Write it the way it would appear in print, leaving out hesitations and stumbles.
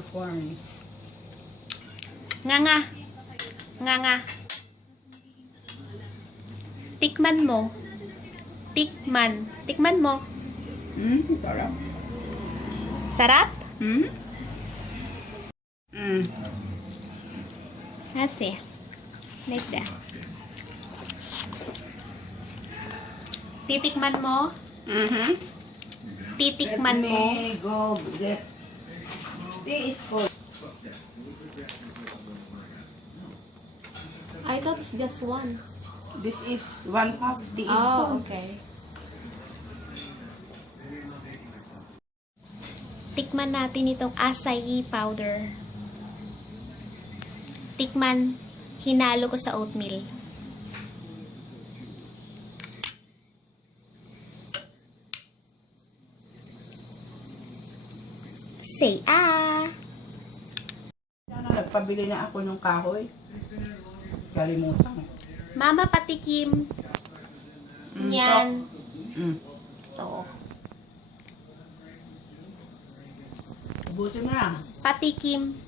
performs. Nga. Nga. Tikman mo. Tikman mo. Sarap. Sarap? Asi. Next. Titikman mo? Titikman mo? Let me go get. This is for. I thought it's just one. This is 1/2. This is Oh, full. okay. Tikman natin itong acai powder. Tikman, hinalo ko sa oatmeal. Say Nagpabili na ako ng kahoy. Kalimutan. Mama, patikim. Yan. Ito. Ubusin mo na. Patikim.